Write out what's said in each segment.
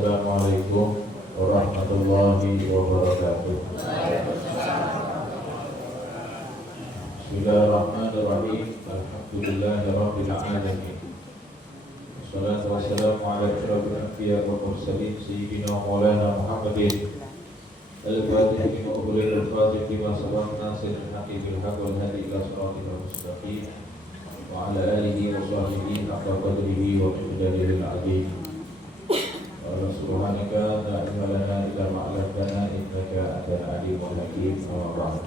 Assalamualaikum warahmatullahi wabarakatuh. Bismillahirrahmanirrahim. Alhamdulillahirabbil alamin. Wassalatu wassalamu ala asyrofil anbiya'i wal mursalin sayyidina Maulana Muhammadin al-Fatih lima ughliqa al-Fatih lima sabaqa nasiril haqqi bil haqqi wal hadi ila siratal mustaqim wa ala alihi wa sahbihi haqqa qadrihi wa miqdarihi al-'azim. Wa subhanaka la ilma lana illa ma 'allamtana innaka antal alimul hakim. Amma ba'd.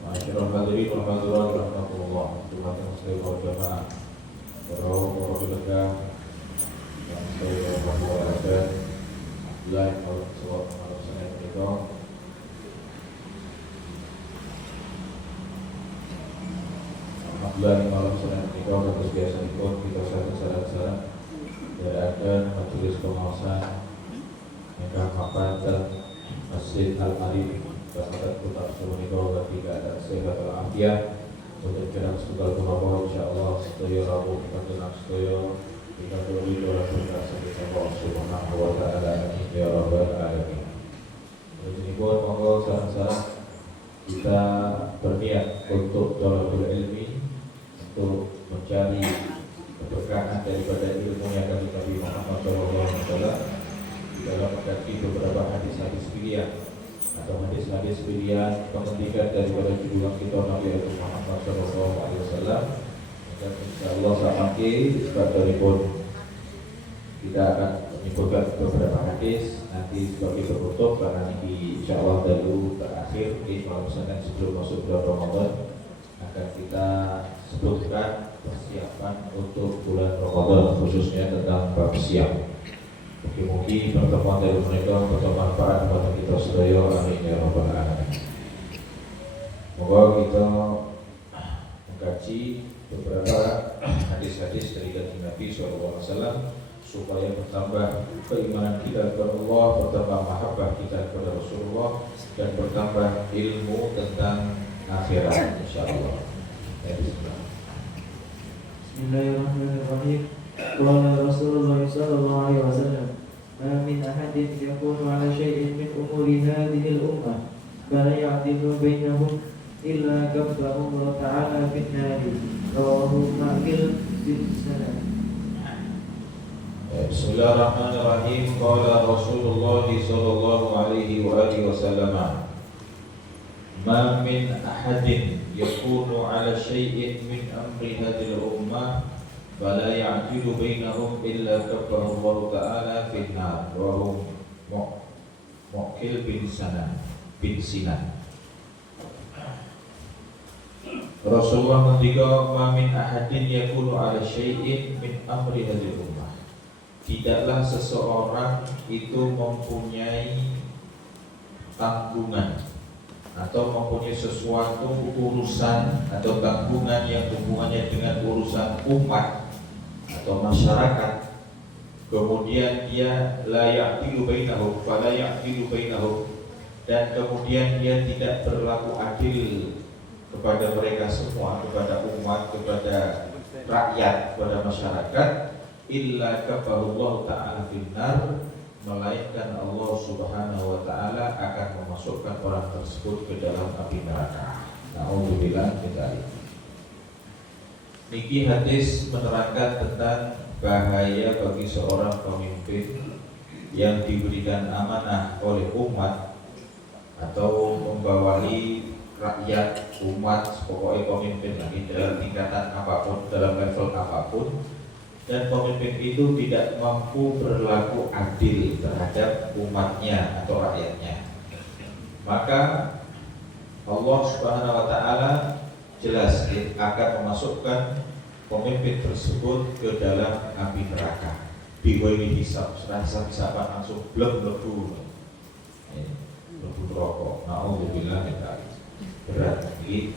Ma'asyiral hadirin wal hadirat rahimakumullah. Tuhan muslim wal jamaah. Para pendengar yang saya hormati, live malam sholat malam Senin menika. Alhamdulillah malam Senin menika terus biasanipun kita saran-saran diadakan majelis pengawasan ingkang mapan Masjid Al-Arif Basatan Kota menika bagi keadaan sehat walafiat. Untuk kirang setunggal punomo insyaallah sedaya rawuh panjenengan sedaya kita doli doa berkah saking Allah Subhanahu wa taala amin ya rabbal alamin. Jadi monggo saran-saran kita berniat untuk thalabul ilmi, untuk mencari keberkahan daripada ilmu yang kami Nabi Muhammad SAW di dalam mengkaji beberapa hadis-hadis pilihan atau hadis-hadis pilihan pengendikan daripada junjungan kita Nabi Muhammad SAW. Dan insyaallah samangke sebagai kita akan menyebutkan beberapa hadis nanti sebagai penutup karena ini insyaallah dulu terakhir di malam Senin sebelum masuk bulan Ramadan akan kita sebutkan persiapan untuk bulan Ramadan khususnya tentang bab siam. Mungkin pertemuan dari mereka bermanfaat kepada kita sedaya amin ya rabbal alamin. Moga kita mengkaji beberapa hadis-hadis dari Nabi SAW supaya bertambah keimanan kita kepada Allah, bertambah mahabbah kita kepada Rasulullah, dan bertambah ilmu tentang akhirat insyaallah. Bismillahirrahmanirrahim. Qala Rasulullah sallallahu alaihi wasallam, "Ma min ahadin yakunu ala syai'in min umuri hadhihi al-ummah fala ya'dilu bainahum illa kabbahu Allah ta'ala fin nari." Rawahu Ma'qil bin Sanad. Bismillahirrahmanirrahim. Qala Rasulullah sallallahu alaihi wa alihi wasallam, "Ma min ahadin yakunu ala syai'in min amri hadhihi al-ummah fala ya'dilu bainahum illa kabbahu Allah ta'ala fin nar." Rawahu Ma'qil bin Sinan. Rasulullah ngendika, "Ma min ahadin yakunu ala syai'in min amri hadhihi ummah." Tidaklah seseorang itu mempunyai tanggungan atau mempunyai sesuatu urusan atau tanggungan yang hubungannya dengan urusan umat atau masyarakat, kemudian dia la ya'dilu bainahum fala ya'dilu bainahum, dan kemudian dia tidak berlaku adil kepada mereka semua, kepada umat, kepada rakyat, kepada masyarakat, illa kabahullahu ta'ala finnar, melainkan Allah Subhanahu wa ta'ala akan memasukkan orang tersebut ke dalam api neraka. Na'udzubillah min dzalik. Niki hadis menerangkan tentang bahaya bagi seorang pemimpin yang diberikan amanah oleh umat atau membawahi rakyat, umat, pokoknya pemimpin lagi dalam tingkatan apapun, dalam level apapun, dan pemimpin itu tidak mampu berlaku adil terhadap umatnya atau rakyatnya, maka Allah Subhanahu wa ta'ala jelas akan memasukkan pemimpin tersebut ke dalam api neraka. Biwayni hisab, hisab-hisaban langsung blek-bleku rokok. Na'udzubillah min dzalik. Berat ini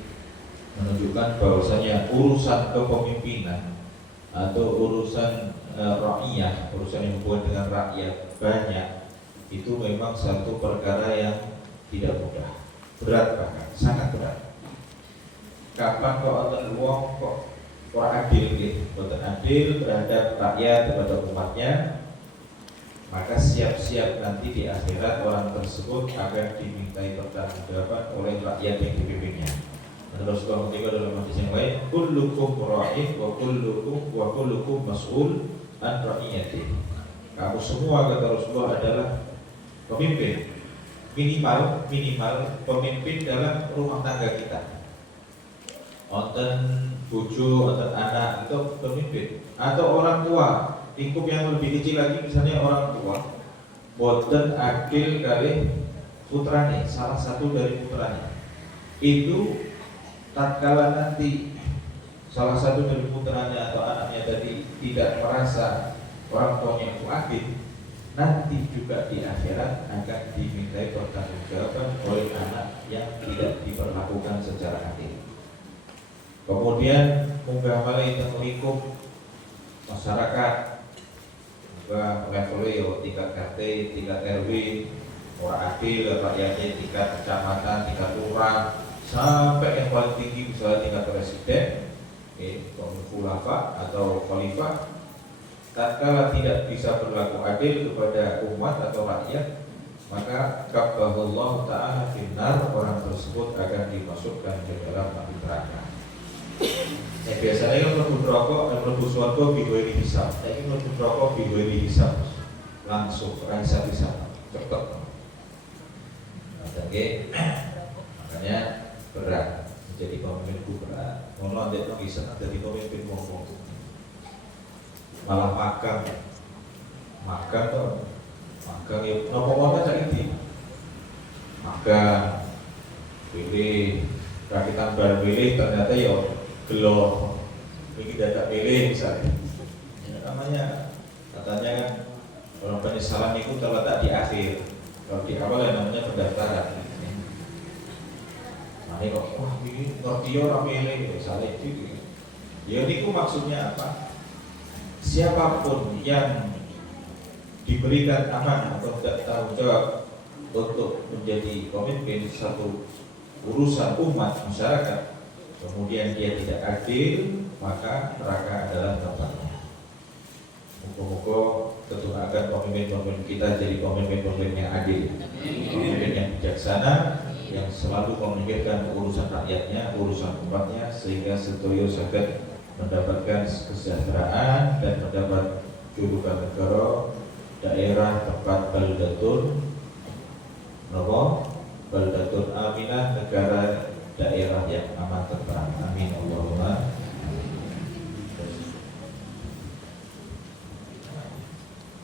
menunjukkan bahwasanya urusan kepemimpinan atau urusan rakyat, urusan yang hubungan dengan rakyat banyak, itu memang satu perkara yang tidak mudah, berat, bahkan sangat berat. Kapan kok ada uang kok adil gitu, boten adil terhadap rakyat, terhadap umatnya, siap nanti di akhirat orang tersebut akan dimintai pertanggungjawaban oleh rakyat yang dipimpinnya. Rasulullah ketika dalam hadis yang lain, kullukum ra'in wa kullukum mas'ul an ra'iyatihi. Kamu semua, kata Rasulullah, adalah pemimpin, minimal pemimpin dalam rumah tangga kita. Onten bojo, onten anak itu pemimpin, atau orang tua, lingkup yang lebih kecil lagi misalnya orang tua, boten adil kali putranya, salah satu dari putranya itu tatkala nanti salah satu dari putranya atau anaknya tadi tidak merasa orang tuanya itu adil, nanti juga di akhirat akan dimintai pertanggungjawaban oleh anak yang tidak diperlakukan secara adil. Kemudian munggah malih lingkup masyarakat, munggah levelnya ya tingkat RT, tingkat RW, orang adil, rakyatnya tingkat kecamatan, tingkat lurah, sampai yang paling tinggi misalnya tingkat presiden, khulafa atau khalifah. Tatkala tidak bisa berlaku adil kepada umat atau rakyat, maka kabbahullah ta'ala finnar, orang tersebut akan dimasukkan ke dalam api neraka. Biasanya kan mlebu neraka, mlebu swarga bihoiri hisab. Saiki mlebu neraka bihoiri hisab. Langsung ora hisab-hisab. Cepet. Makanya berat menjadi pemimpin itu berat. Ngono ndek nang bisa jadi pemimpin wong-wong. Malah magang toh. Magang ya napa-napa saiki. Magang pilih rakitan bar pilih ternyata ya gelo ini dadak pilih misalnya. Ya, namanya katanya kan orang penyesalan itu terletak di akhir. Kalau di awal ya namanya pendaftaran. Nah ini kok wah ini ngerti orang pilih misalnya itu. Ya ini maksudnya apa? Siapapun yang diberikan amanah atau tanggung jawab untuk menjadi pemimpin satu urusan umat masyarakat, kemudian dia tidak adil, maka neraka adalah tempatnya. Moga-moga tentu akan pemimpin-pemimpin kita jadi pemimpin-pemimpin yang adil, pemimpin yang bijaksana, yang selalu memikirkan urusan rakyatnya, urusan umatnya, sehingga sedaya saged mendapatkan kesejahteraan dan mendapat julukan negara, daerah, tempat baldatun, baldatun aminah, negara daerah yang aman tentram. Amin Allahumma.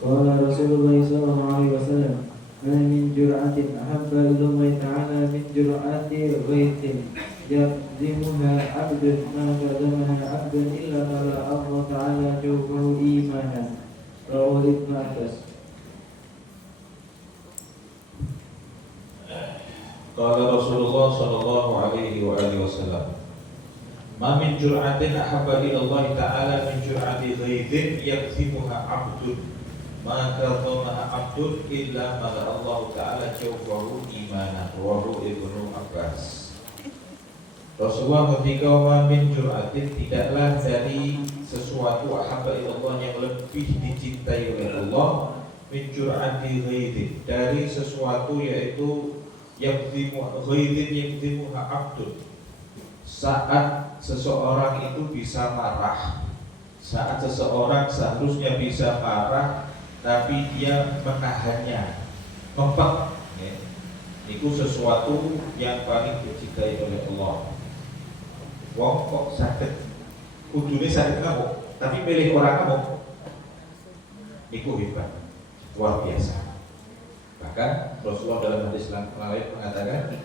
Qala Rasulullah sallallahu alaihi wasallam, "Ma min jur'atin ahabba ila Allah ta'ala min jur'ati ghaitin yaqdimuha 'abdun ma qadamaha 'abdun illa qala Allah ta'ala jawfahu imanan." Rawahu Ibnu Abbas. Qala Rasulullah sallallahu alaihi wa alihi wasallam, "Ma min jur'atin ahabba ila Allah ta'ala min jur'ati ghaidin yakzimuha 'abdun ma kadhamaha 'abdun illa ma Allah ta'ala jawfahu imanan." Rawahu Ibnu Abbas. Rasulullah ketika ma min jur'atin, tidaklah dari sesuatu ahabba ila Allah yang lebih dicintai oleh Allah, min jur'ati ghaidin, dari sesuatu yaitu yakzimuha abdun, saat seseorang itu bisa marah, saat seseorang seharusnya bisa marah tapi dia menahannya, ngempet ya. Itu sesuatu yang paling dicintai oleh Allah. Wong kok sakit, kudune sakit ngamuk, tapi milih orang ngamuk, itu hebat, luar biasa. Bahkan Rasulullah dalam hadis lain mengatakan,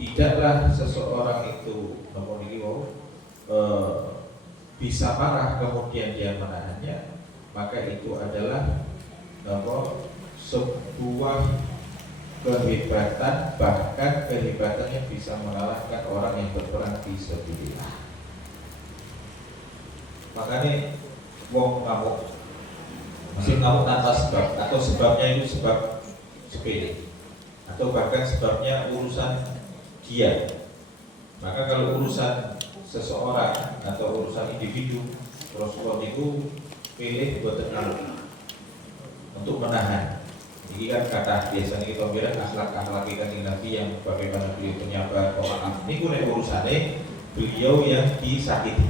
tidaklah seseorang itu bisa marah kemudian dia menahannya, maka itu adalah sebuah kehebatan, bahkan kehebatannya bisa mengalahkan orang yang berperang fi sabilillah. Makanya wong ngamuk, masih ngamuk tanpa sebab, atau sebabnya itu sebab sepele, atau bahkan sebabnya urusan dia. Maka kalau urusan seseorang atau urusan individu, Rasulullah itu pilih buat tenang untuk menahan. Ini kan kata biasanya kita bilang akhlak kanjeng Nabi yang bagaimana beliau penyabar, pemaaf. Ini kunek urusannya beliau yang disakiti.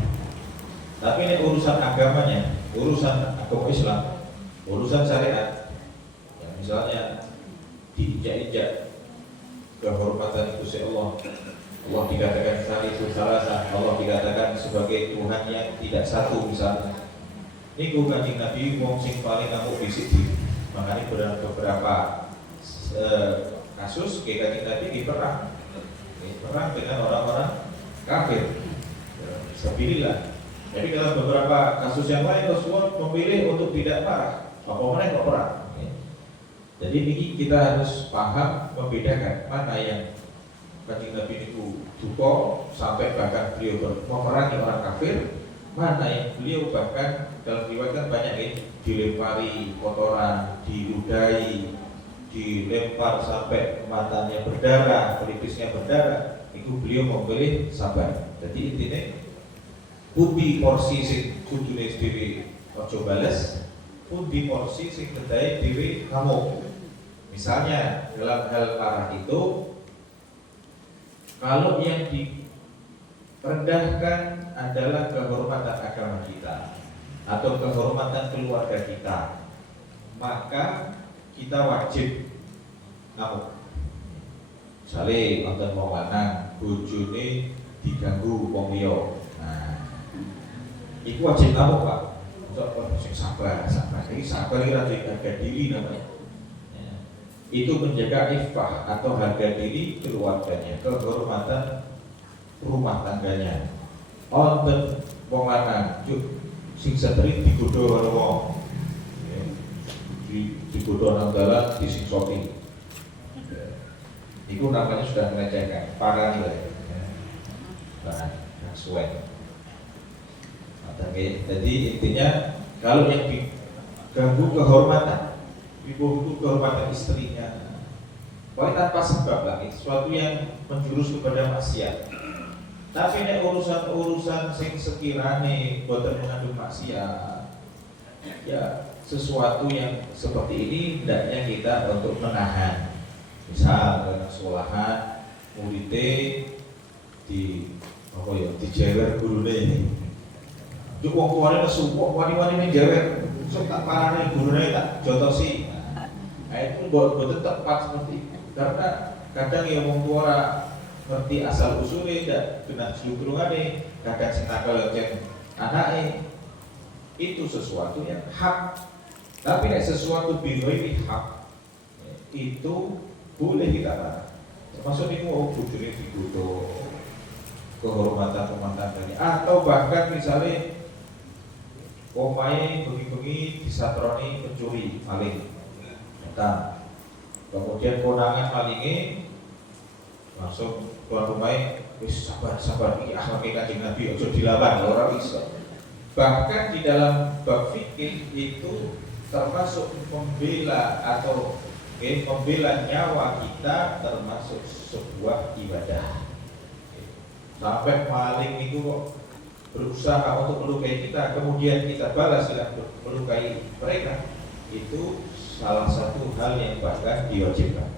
Tapi ini urusan agamanya, urusan agama Islam, urusan syariat. Ya, misalnya diinjak-injak kehormatan Gusti Allah. Allah dikatakan salisu salasa, Allah dikatakan sebagai Tuhan yang tidak satu misalnya. Ini kanjeng Nabi wong sing paling ngamuk bisik di. Makanya beberapa kasus kanjeng Nabi di perang dengan orang-orang kafir. Sabilillah. Jadi dalam beberapa kasus yang lain Rasulullah memilih untuk tidak marah. Apa mereka kok perang? Jadi ini kita harus paham membedakan mana yang kanjeng Nabi itu duka sampai bahkan beliau memerangi orang kafir, mana yang beliau bahkan dalam riwayat kan banyak ini dilempari kotoran, diludahi, dilempar sampai matanya berdarah, pelipisnya berdarah. Itu beliau memilih sabar. Jadi intinya pundi porsi sing kudune dhewe aja bales, pundi porsi sing kedai dhewe kamu. Misalnya dalam hal marah itu, kalau yang direndahkan adalah kehormatan agama kita atau kehormatan keluarga kita, maka kita wajib ngamuk. Misalnya nonton wong lanang bojone diganggu wong liya. Nah, itu wajib ngamuk, Pak. Untuk sabar. Ini sabar ini harga diri namanya. Ya. Itu menjaga iffah atau harga diri keluarganya, kehormatan rumah tangganya. Wonten wong lanang sing setri digodho karo wong. Digodho nang dalan disingsoti. Itu namanya sudah melecehkan, parah nilai. Nah, sesuai. Jadi intinya kalau yang diganggu kehormatan, itu kehormatan istrinya, boleh tanpa sebab lagi, sesuatu yang menjurus kepada maksiat. Tapi ini urusan sing sekirane boten mengandung maksiat, ya sesuatu yang seperti ini hendaknya kita untuk menahan. Misal dalam sekolahan muridé dijewer gurune. Juk wong tuane nesu, kok wani-wani dijewer. Sok tak parane gurune tak jotosi. Nah itu boten tepat seperti itu. Karena kadang ya wong tua ngerti asal usulnya dan kena seluk-selukane, kadang sing nakal yen anake. Itu sesuatu yang hak. Tapi nek sesuatu bighairi hak itu boleh kita marah. Termasuk ini bujurnya digodho, kehormatan rumah tangganya, atau bahkan misalnya omahe bengi-bengi disatroni pencuri maling. Nah, kemudian konangan malingnya langsung tuan rumahnya wis sabar iki akhlake kanjeng Nabi aja dilawan ora bisa. Bahkan di dalam bab fikih itu termasuk membela atau membela nyawa kita termasuk sebuah ibadah. Sampai maling itu kok berusaha untuk melukai kita, kemudian kita balas dengan melukai mereka, itu salah satu hal yang bahkan diwajibkan.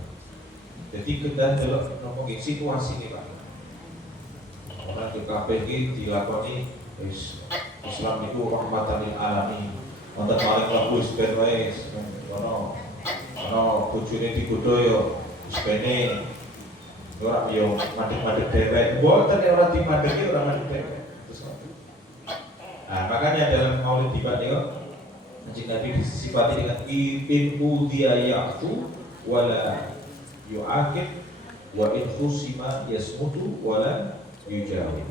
Jadi kita dalam ngomongin situasi ini Pak, orang di KPG dilakoni Islam itu rahmatan lil alamin. Wonten maling bagus ben wae ono bojone digodho yo wis bene ora yo madhep-madhep dhewek. Mboten ora dimadheki ora madhep dhewek. Nah, makanya dalam Maulid tiba niku Kanjeng Nabi disifati dengan in udiya ya'fu wala yu'aqib wa in khusima yasmutu wala yujawib.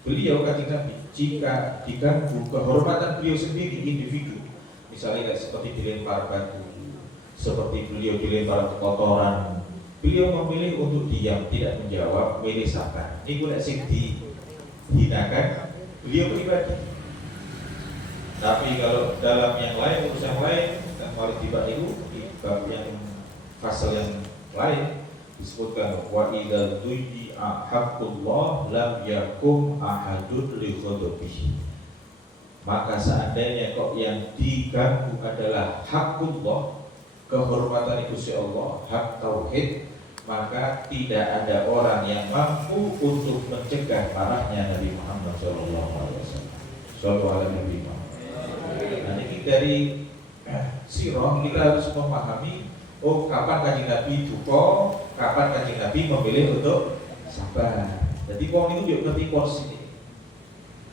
Beliau Kanjeng Nabi jika diganggu kehormatan beliau sendiri individu, misalnya seperti dilempar batu, seperti beliau dilempar kotoran, beliau memilih untuk diam, tidak menjawab, milih sabar. Ini gue sing dihinakan beliau pribadi. Tapi kalau dalam yang lain, urusan yang lain, dan malah tiba itu di bab yang pasal yang lain disebutkan wa idza du'i'a haqqullah lam yakum ahadun li ghadabihi. Maka seandainya kok yang diganggu adalah haqqullah, kehormatan Gusti Allah, hak tauhid, maka tidak ada orang yang mampu untuk mencegah marahnya Nabi Muhammad SAW. Sallallahu alaihi wasallam. Nah, ini dari sirah kita harus memahami, oh kapan Kanjeng Nabi duka, kapan Kanjeng Nabi memilih untuk sabar. Jadi wong itu yo ngerti porsi.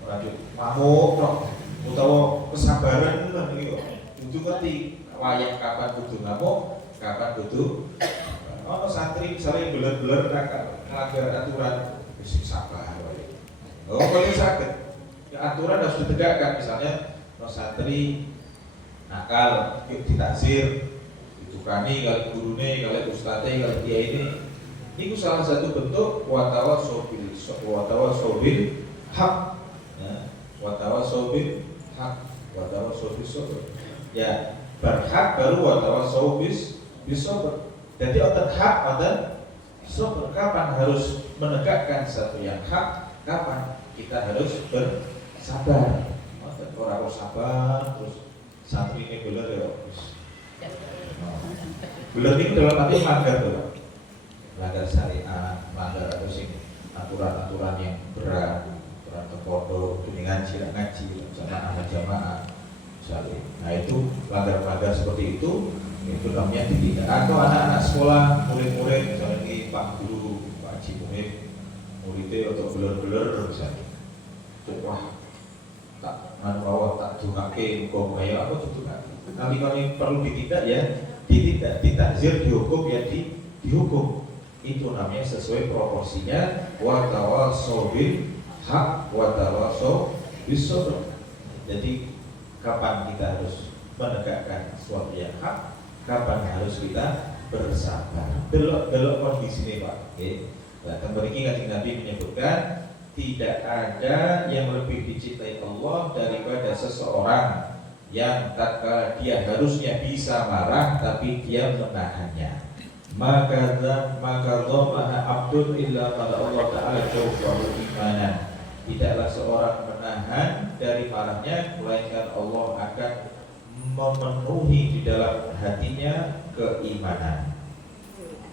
Ora yo mamuk tok, utawa kesabaran iki yo. Kudu ngerti wayah kapan kudu ngamuk, kapan kudu santri misalnya beler-beler ngelanggar aturan, wis sabar wae. Oh, kalau sakit, ya aturan harus ditegakkan. Misalnya santri nakal, yuk ditakzir, ditukani kali gurune, kali ustadze, kali kiai ini salah satu bentuk watawasau bil hak, watawasau bil hak, watawasau bis sabr. Ya, berhak baru watawasau bis sabr. Jadi otot hak, otot sabr. Kapan harus menegakkan satu yang hak, kapan kita harus bersabar. Orang harus sabar, terus santri ini beler ya, beler ini dalam arti melanggar syariat, melanggar atau sing aturan-aturan yang berat, aturan terpondok, dengan ngaji, jamaah, misalnya. Nah itu melanggar seperti itu namanya ditindak. Atau anak-anak sekolah, murid-murid, misalnya ini Pak Guru, Pak Haji Muhib, muridnya atau beler-beler misalnya, wah tak manfaat tak jungake muga kaya apa ditungake. Nanti kalau perlu ditindak ya ditindak, ditakzir, dihukum ya dihukum. Itu namanya sesuai proporsinya, wa tawasau bil haq wa tawasau bis sabr. Jadi kapan kita harus menegakkan suatu yang hak, kapan harus kita bersabar. Delok kondisinya Pak. Nggih. Nah, kembali Kanjeng Nabi menyebutkan tidak ada yang lebih dicintai Allah daripada seseorang yang tatkala dia harusnya bisa marah tapi dia menahannya. Maka dhammaha abdun illa pada Allah Ta'ala jawfahu imanan. Tidaklah seorang menahan dari marahnya melainkan Allah akan memenuhi di dalam hatinya keimanan.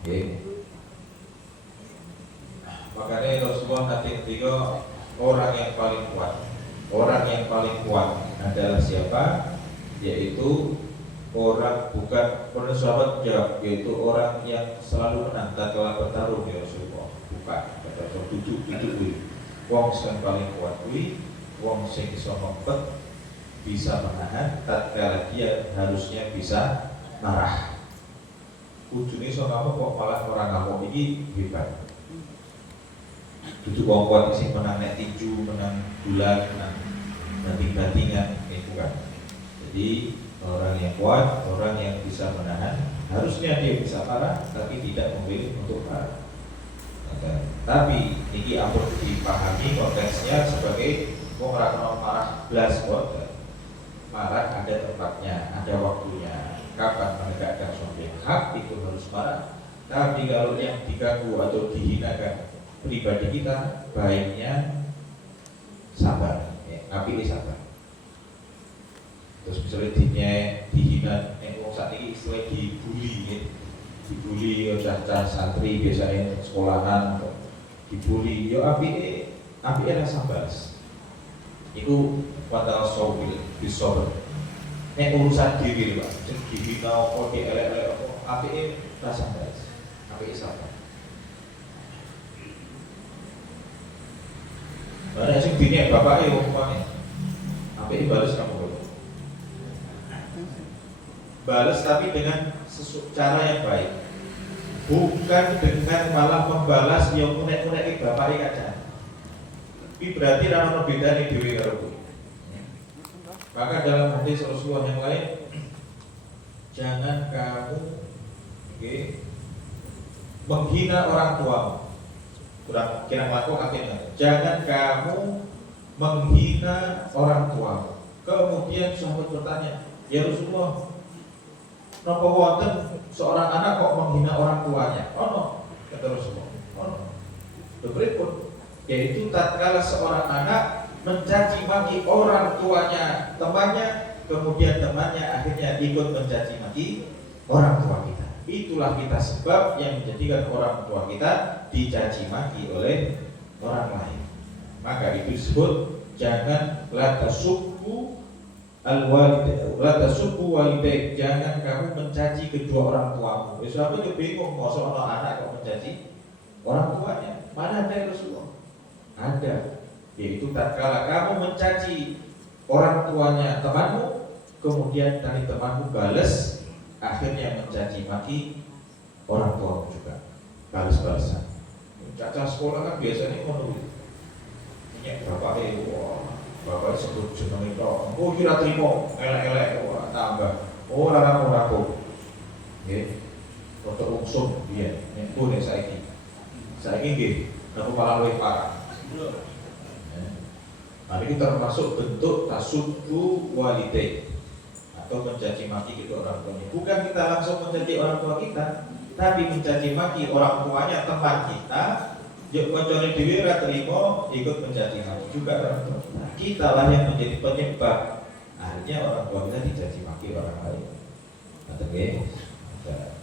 Okay. Makanya Rasulullah nanti ketika orang yang paling kuat adalah siapa? Yaitu orang bukan sahabat jawab, yaitu orang yang selalu menang tatkala bertarung ya Rasulullah. Bukan kata tujuh wong sing paling kuat kuwi wong sing iso mempet, bisa menahan tatkala dia harusnya bisa marah. Ujune iso ngamuk kok malah orang ngamuk iki hebat. Duduk wong kuat sing menang nek tinju, menang bulan, menang banting-bantingan, ini bukan. Jadi orang yang kuat, orang yang bisa menahan, harusnya dia bisa marah, tapi tidak memilih untuk marah. Tapi ini ampun dipahami konteksnya sebagai orang marah belas boten. Marah ada tempatnya, ada waktunya. Kapan menegakkan suatu yang hak itu harus marah. Tapi kalau yang diganggu atau dihinakan pribadi kita, baiknya sabar, tapi ini sabar. Terus misalnya dihina, yang saat ini istilah dibully, cah santri biasanya sekolahan, dibully, yo api ada sabar. Itu pada sobil, bisober. Urusan diri lah, dihina, dielek-elek, api rasa sabar, api sabar. Ada sing dinek bapak wong tuane. Apa balas kamu bapak? Balas tapi dengan cara yang baik. Bukan dengan malah membalas yang unek-unek bapak kaca. Tapi berarti ana bedane dhewe karo kuwi. Maka dalam hadis Rasulullah yang lain, jangan kamu menghina orang tuamu. Kurang kira laku akhirnya. Jangan kamu menghina orang tuamu. Kemudian sahabat bertanya, ya Rasulullah, napa wonten seorang anak kok menghina orang tuanya? Oh no, kata Rasulullah. Oh no. Berikut, yaitu tatkala seorang anak mencaci maki orang tuanya temannya, kemudian temannya akhirnya ikut mencaci maki orang tua kita. Itulah kita sebab yang menjadikan orang tua kita dicaci maki oleh orang lain. Maka itu disebut jangan la tasubbu walidaik, jangan kamu mencaci kedua orang tuamu. Wis aku yo bingung mosok ana anak kok mencaci orang tuanya. Mana ada Rasulullah? Ada. Yaitu tatkala kamu mencaci orang tuanya temanmu, kemudian tadi temanmu balas, akhirnya mencaci maki orang tuamu juga. Balas-balasan. Caca sekolah kan biasanya ngono. Nyek bapake bapak sebut jeneng itu, oh kira terima, elek-elek, tambah, oh rampung. Nggih, untuk ungsum dia, nek ku nek saiki nggih, aku malah luwih parah. Nah, ini termasuk bentuk tasubbu walidaik atau mencaci maki kedua orang tuanya. Bukan kita langsung mencaci orang tua kita, tapi mencaci maki orang tuanya teman kita. Yuk koncone dhewe ora terima ikut mencaci maki juga orang tua kita. Kita lah yang menjadi penyebab akhirnya orang tua kita dicaci maki orang lain.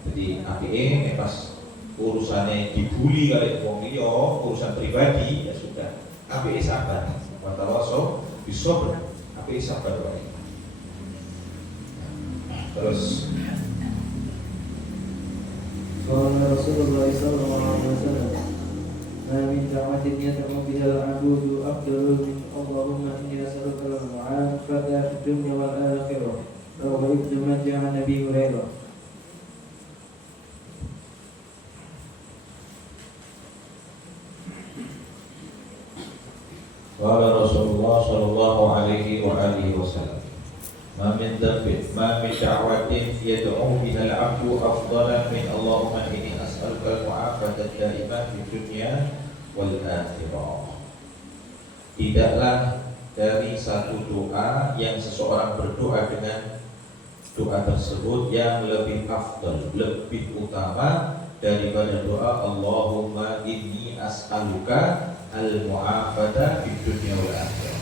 Jadi APE pas urusannya dibully kali wong liya, urusan pribadi ya sudah. APE sabar. Watawaso bisobr. APE sabar wae. Terus Qala Rasulullah sallallahu alaihi wasallam, "Ma min da'watin yad'u biha al-'abdu afdalu min Allahumma inni as'aluka al-'afata fid dunya wal akhirah." Rawahu Ibnu Majah an Abi Hurairah. Qala Rasulullah sallallahu alaihi wa alihi wasallam, "Ma min da'watin yad'u biha al-'abdu afdala min Allahumma inni as'aluka al-mu'afata ad-da'imah fid dunya wal akhirah." Tidaklah dari satu doa yang seseorang berdoa dengan doa tersebut yang lebih afdal, lebih utama daripada doa Allahumma inni as'aluka al-mu'afata fid dunya wal akhirah.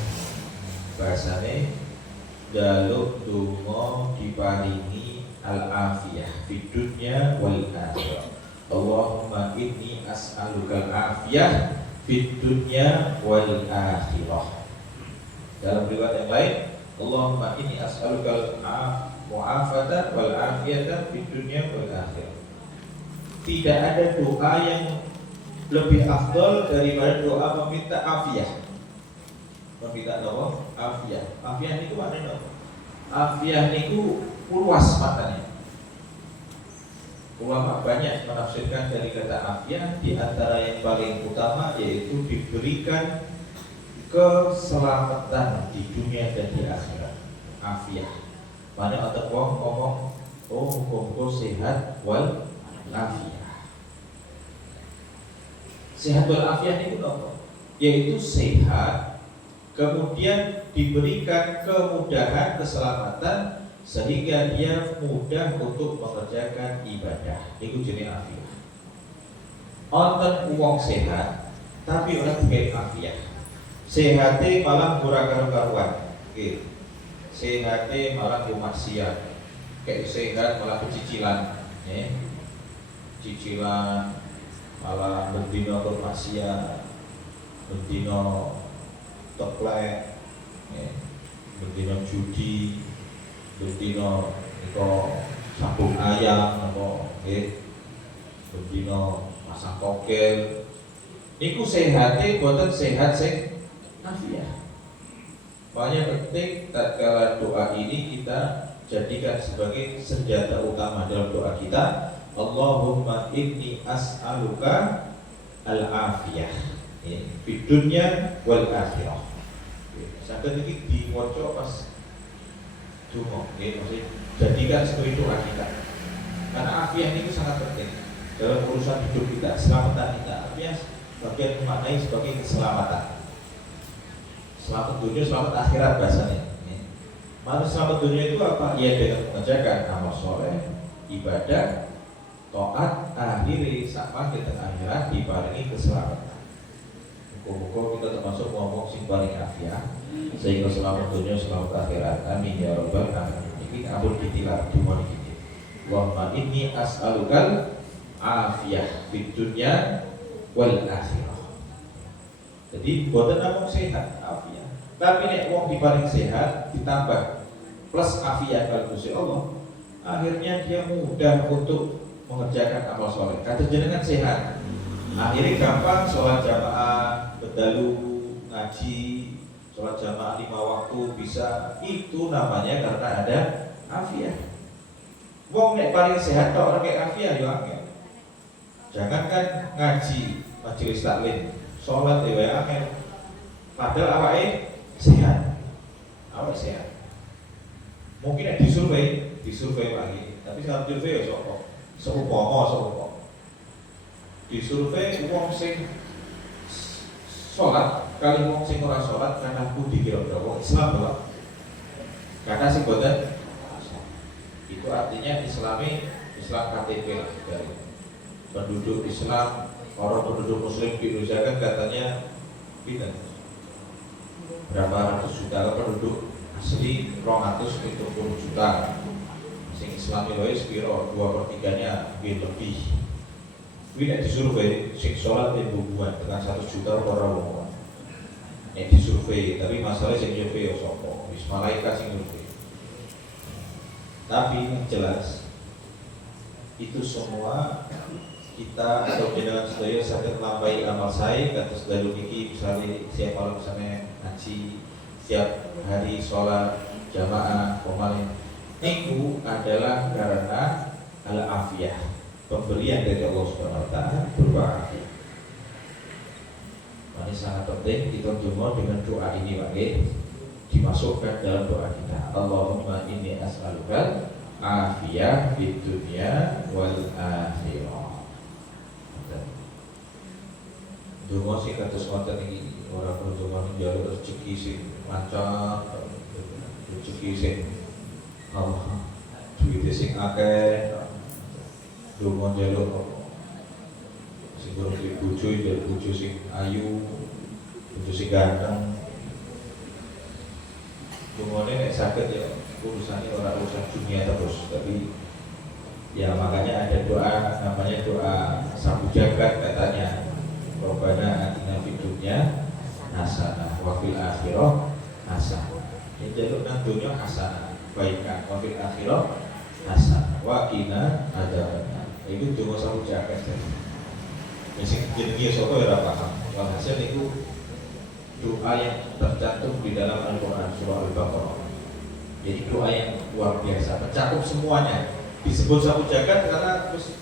Bahasane jaluk donga diparingi al-afiyah fid dunya wal akhirah. Allahumma inni as'aluka al-afiyah fid dunya wal akhirah. Dalam riwayat yang lain, Allahumma inni as'aluka al-mu'afata wal afiyata fid dunya wal akhirah. Tidak ada doa yang lebih afdal daripada doa meminta afiyah. Meminta apa? Afiyah. Afiyah niku maknane apa? Afiyah niku luas maknanya. Ulama banyak menafsirkan dari kata afiyah, di antara yang paling utama yaitu diberikan keselamatan di dunia dan di akhirat. Afiyah. Mana ada wong ngomong, oh muga-muga sehat wal afiyah. Sehat wal afiyah itu apa? Yaitu sehat, kemudian diberikan kemudahan, keselamatan sehingga dia mudah untuk mengerjakan ibadah. Itu jenis afiyah. Onten wong sehat, tapi orang bukan afiyah. Sehatnya malah murah karuan. Oke. Sehatnya malah maksiat. Kayak sehat malah kecicilan, cicilan malah bendino bermaksiat, bendino teplek, bendino judi, bendino iko sabung ayam, bendino masang kokel. Niku sehatnya boten sehat sing afiah. Makanya penting tatkala doa ini kita jadikan sebagai senjata utama dalam doa kita. Allahumma inni as'aluka al-afiyah di dunya wal akhirah. Sampai ini diwaca pas donga, maksudnya jadikan sebagai doa kita. Karena afiyah ini sangat penting dalam urusan hidup kita, keselamatan kita. Afiyah bagian memaknai sebagai keselamatan. Selamat dunia, selamat akhirat bahasanya. Mana selamat dunia itu apa? Ya dengan mengerjakan amal soleh, ibadah, taat, akhiri sama kita akhirat diparingi keselamatan. Muka-muka kita termasuk ngomong sing paling afiah, sehingga selamat dunia, selamat akhirat. Amin ya rabbal alamin. Ini ampun ditilar, dimoni Allahumma inni as'alukal afiyah fid dunya wal akhirah. Jadi boten namung sehat afiyah. Tapi nek wong diparing sehat ditambah plus afiyah kalau Gusti Allah, akhirnya dia mudah untuk mengerjakan amal soleh. Kata jenengan sehat, akhirnya gampang sholat jamaah, bedalu, ngaji, sholat jamaah 5 waktu bisa. Itu namanya karena ada afiyah. Wong nek paling sehat kok orang kayak afiyah yo angel. Jangankan ngaji, majelis taklim, sholat ya angel. Padahal awake sehat. Awake sehat. Mungkin nek disurvei lagi. Tapi kalau disurvei ya sapa? Seumpama. Disurvei wong sing sholat kali wong sing ora sholat karena budi kira-kira wong Islam lho. Karena sing boten itu artinya Islam KTP lah dari penduduk Islam, orang penduduk Muslim di Indonesia kan katanya berapa ratus juta penduduk asli 270 juta. Sing Islam itu sepiro 2/3-nya lebih. Nek disurvei sing sholat hubungan dengan 1 juta orang wong. Nek disurvei, tapi masalahnya sing survei sapa? Wis malaikat sing survei. Tapi yang jelas itu semua kita atau jenengan sedaya saged nglampahi amal sae kados dalu niki misalnya siap kalau misalnya ngaji, setiap hari sholat jamaah pemalin niku adalah karena al-afiyah, pemberian dari Allah Subhanahu wa taala berupa afiyah. Ini sangat penting kita cuma dengan doa ini Pak dimasukkan dalam doa kita. Allahumma inni as'alukal afiyah fid dunya wal akhirah. Donga sing kados ngoten iki ora perlu donga njaluk rezeki sing lancar, rezeki sing duwite sing akeh. Donga njaluk sing duwe bojo njaluk bojo sing ayu, bojo sing ganteng. Dungane nek saged ya urusannya orang urusan dunia terus, tapi ya makanya ada doa namanya doa sabu jagat katanya. Rabbana atina fid dunya hasanah wa fil akhirah hasanah. Ini jaluk nang dunya hasanah, kebaikan, wa fil akhirah hasanah wa qina adzabannar. Itu doa sabu jagat. Mesti jenenge sapa ya ora paham. Walhasil niku doa yang tercantum di dalam Al-Quran surah Al-Baqarah. Jadi doa yang luar biasa, mencakup semuanya. Disebut sabu jagat karena terus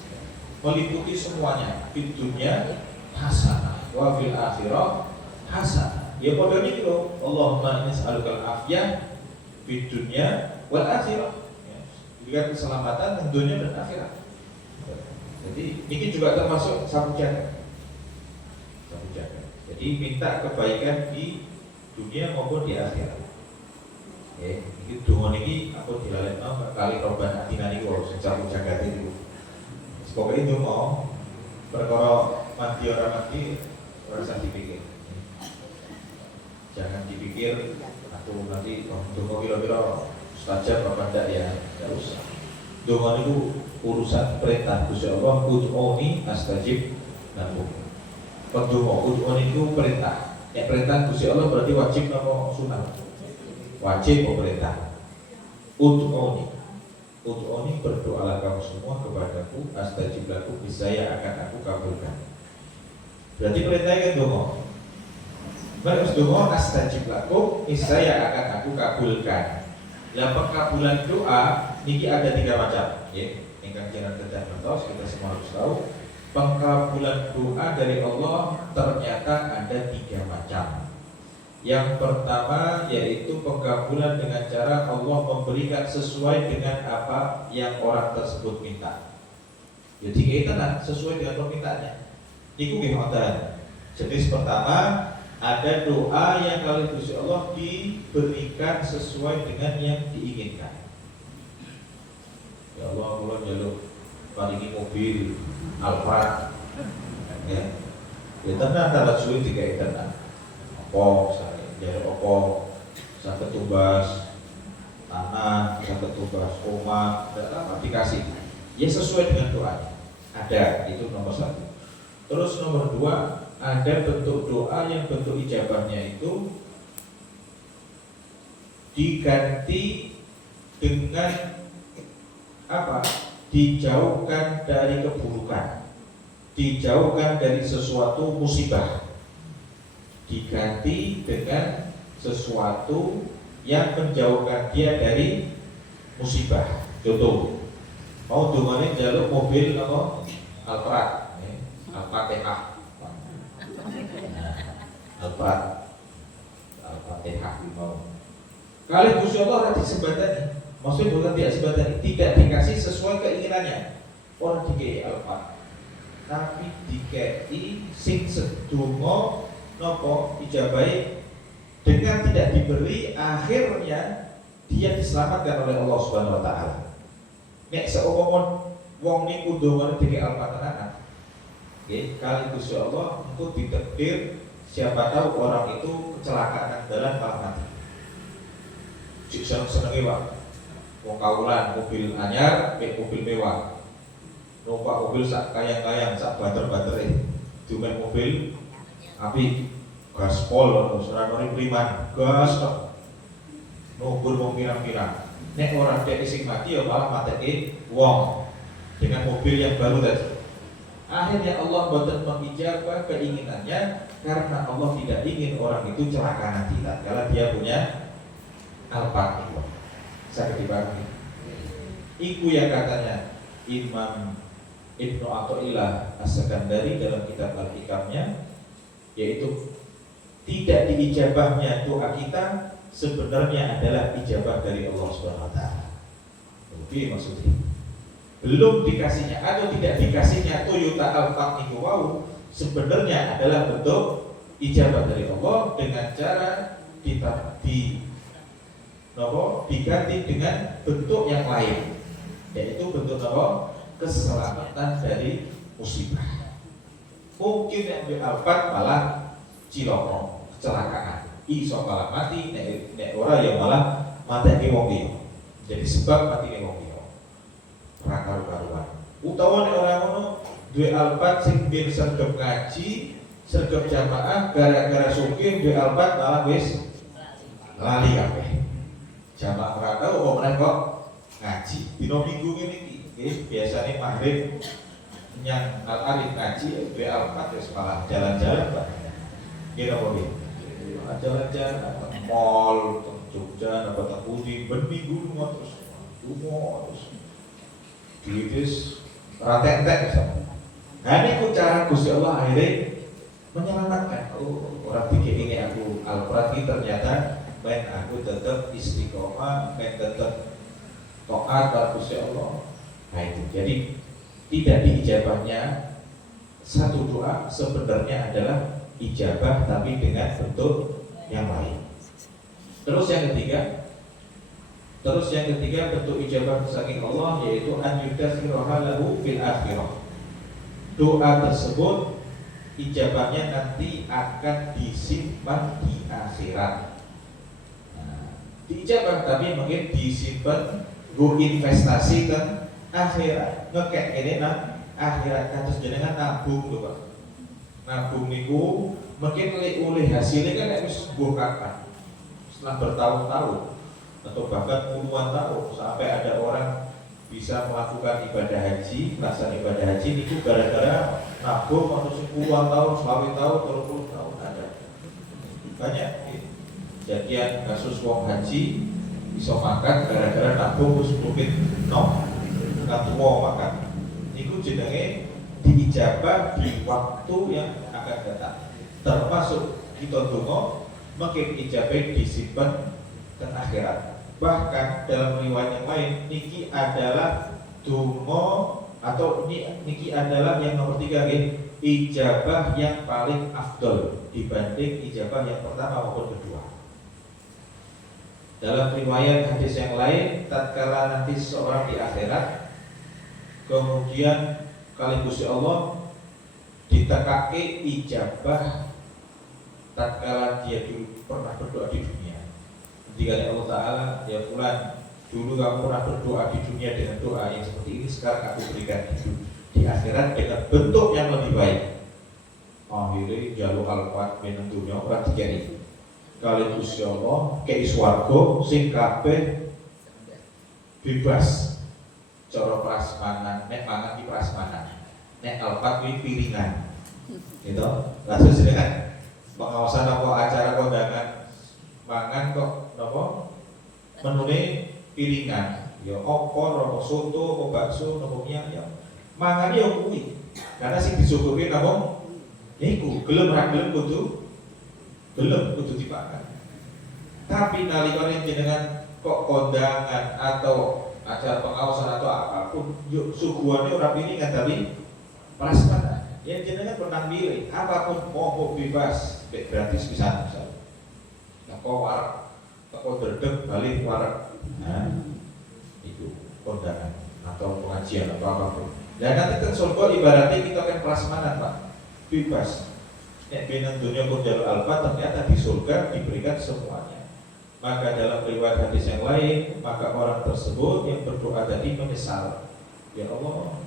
meliputi semuanya. Fid dunya hasanah wa fil akhirah hasanah. Ya padha niki lho, Allahumma inni as'alukal afiyah fid dunya wal akhirah. Diberikan keselamatan di dunia dan akhirat. Jadi ini juga termasuk sabu jagat. Sabu jagat. Jadi minta kebaikan di dunia maupun di akhirat. Ya, ini donga niki aku dilalekno kali Robbana atina niku sing sabu jagat itu. Pokoke donga perkara mati ora mati ora usah dipikir. Jangan dipikir aku nanti donga kira-kira mustajab apa ndak ya, enggak usah. Donga niku urusan perintah Gusti Allah, ud'uni astajib lakum. Pendonga ud'un itu perintah. Nek perintah Gusti Allah berarti wajib apa sunah? Wajib apa perintah. Ud'uni berdoalah kamu semua kepadaku astajib lakum, niscaya akan aku kabulkan. Berarti perintahnya kan donga. Terus donga astajib lakum, niscaya akan aku kabulkan. Lah pengkabulan doa niki ada 3 macam, nggih. Ingkang jenengan kedah ngertos, kita semua harus tahu. Pengkabulan doa dari Allah ternyata ada 3 macam. Yang pertama yaitu pengkabulan dengan cara Allah memberikan sesuai dengan apa yang orang tersebut minta. Jadi kita sesuai dengan permintaannya. Iku nggih wonten. Jenis pertama ada doa yang kali Gusti Allah diberikan sesuai dengan yang diinginkan. Ya Allah, kula njaluk paringi mobil Alphard, ya. Ya tenan ta suwe digawe tenan. Apa saya njaluk apa saged tumbas tanah, saged tumbas omah, dikasih. Ya sesuai dengan doanya. Ada, itu nomor satu. Terus nomor dua, ada bentuk doa yang bentuk ijabahnya itu diganti dengan apa? Dijauhkan dari keburukan, dijauhkan dari sesuatu musibah, diganti dengan sesuatu yang menjauhkan dia dari musibah. Contoh, mau dongane jaluk mobil apa? Alphard, Al-Fatihah, Al-Fatihah mau. Kali Gusti Allah tadi sebatani, maksudnya bukan tidak sebatani, tidak dikasih sesuai keinginannya. Orang dikei Alphard, tapi dikei sing sedungo nopo ijabai dengan tidak diberi, akhirnya dia diselamatkan oleh Allah Subhanahu wa taala. Nek seumpama wong niku ndongane dikei Al-Fatihah, nggih, kali Gusti Allah engko ditakdir siapa tahu orang itu kecelakaan jalan malah mati. Cik seneng-senenge wae. Wong kawulan mobil anyar, mek mobil mewah. Numpak mobil sak kayang-kayang, sak bater-batere. Dumen mobil api gaspol terus ora nori priman, gas tok. Nunggur wong pirang-pirang. Nek orang dek sing mati ya malah mateke wong dengan mobil yang baru tadi. Akhirnya Allah boten mengijabah keinginannya karena Allah tidak ingin orang itu celaka nanti tatkala dia punya Al-Fatihah. Saya dipahami. Iku yang katanya Imam Ibnu Athaillah As-Sakandari dalam kitab Al-Hikamnya, yaitu tidak diijabahnya doa kita sebenarnya adalah ijabah dari Allah Subhanahu wa taala. Oke, maksudnya belum dikasihnya atau tidak dikasihnya Toyota Alphard niku wau sebenarnya adalah bentuk ijabah dari Allah dengan cara diganti dengan bentuk yang lain, yaitu bentuk apa? Keselamatan dari musibah. Mungkin yang di Alphard malah ciloko, kecelakaan, iso malah mati, nek ora ya malah mateni wong liya. Jadi sebab matine wong liya ora karu-karuan. Utawa nek ora ngono duwe Alphard sing ben sergep ngaji, sergep jamaah, gara-gara sugih duwe Alphard malah wis lali kabeh. Jamaah ora tau kok meneh kok ngaji. Dina Minggu ngene iki, nggih, biasane maghrib nyang Al-Arif ngaji duwe Alphard wis malah jalan-jalan, Pak. Nggih napa nggih? Jalan-jalan ke mall, ke Jogja, apa tak Budi, berminggu terus duitis ratek-tek misalnya. Nah ini cara Gusti Allah akhirnya menyelamatkan. Oh, orang pikir ini aku Al-Fatihah, ternyata main aku tetap istiqomah, main tetap taat kepada Gusti Allah. Nah itu, jadi tidak diijabahnya satu doa sebenarnya adalah ijabah tapi dengan bentuk yang lain. Terus yang ketiga bentuk ijabah saking Allah yaitu an yudakhiraha lahu fil akhirah. Doa tersebut ijabahnya nanti akan disimpan di akhirat. Nah, diijabah tapi mungkin disimpan go investasi kan akhirat. Ngekek ini nang akhirat kados jenengan nabung lho Pak. Nabung niku mungkin oleh hasilnya kan wis mbuh kapan. Setelah bertahun-tahun atau bahkan puluhan tahun sampai ada orang bisa melakukan ibadah haji, melaksanakan ibadah haji itu gara-gara nabung atau 10 tahun, 20 tahun, 30 tahun ada. Banyak kejadian kasus wong haji bisa makan gara-gara nabung terus mungkin tua makan. Itu jenenge diijabah di waktu yang akan datang. Termasuk kita dongo mungkin ijabah disimpan ke akhirat. Bahkan dalam riwayat yang lain niki adalah dongo atau niki adalah yang nomor 3 ijabah yang paling afdol dibanding ijabah yang pertama maupun kedua. Dalam riwayat hadis yang lain, tatkala nanti seorang di akhirat kemudian kali Gusti Allah ditekake ijabah tatkala dia dulu pernah berdoa di dunia. Ketika Allah Ta'ala, ya fulan Dulu kamu pernah berdoa di dunia dengan doa yang seperti ini, sekarang aku berikan di akhirat dengan bentuk yang lebih baik. Akhirnya jalur alfat benang dunia ora dikeri. Kali Gusti Allah kei swarga sing kabeh bebas. Cara prasmanan, nek mangan di prasmanan. Nek alfat kuwi piringan. Gitu. Lalu jenengan pengawasan apa acara kondangan mangan kok napa menune piringan. Ya opor, apa soto, apa bakso, apa mie ayam. Mangane ya kuwi. Karena sing disuguhke napa niku gelem ra gelem kudu dipangan. Tapi nalikane jenengan kok kondangan atau acara pengawasan atau apapun, yuk suguhannya ora piringan tapi prasmanan. Ya jenengan pernah milih apapun mau bebas, gratis bisa. Nah, kok warak, kok derdek balik warak. Nah, itu kondangan atau pengajian atau apapun. Dan nanti kan surga ibaratnya kita kan prasmanan Pak. Bebas. Nek benang dunia pun jalur alfa, ternyata di surga diberikan semuanya. Maka dalam riwayat hadis yang lain, maka orang tersebut yang berdoa tadi menyesal. Ya Allah,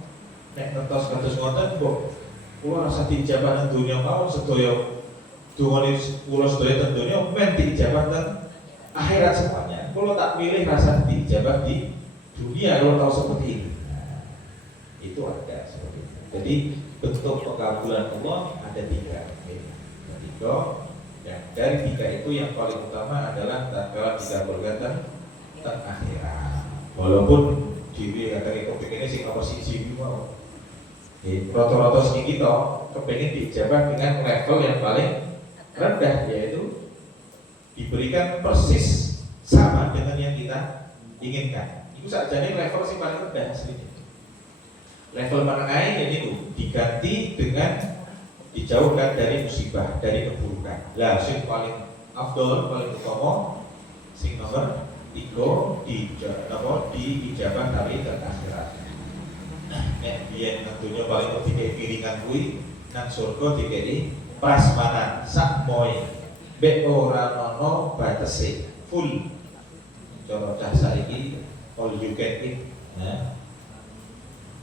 nek ngertos kados ngoten kok kula rasa dijabah nang dunia mau sedaya dungane kula sedaya teng dunia men dijabah teng akhirat semuanya. Kula tak pilih rasa dijabah di dunia kalau tahu seperti ini. Nah, itu ada seperti itu. Jadi bentuk pengabulan Allah ada tiga. Dan dari tiga itu yang paling utama adalah tatkala kita bergantung teng akhirat. Walaupun jiwi dari topik ini sih apa sih jiwi mau. Rata-rata sini kita kepengen dijabah dengan level yang paling rendah, yaitu diberikan persis sama dengan yang kita inginkan. Itu saja nih level sih paling rendah aslinya. Level menengah ini diganti dengan dijauhkan dari musibah, dari keburukan. Lah sing paling afdol, paling utama sing nomor 3 diijabah tapi teng akhirat. Nek biyen tentunya paling dikei piringan kuwi nang surga dikei prasmanan sak moe. Mek ora ono batese, full. Cara cah saiki all you can eat. Nah,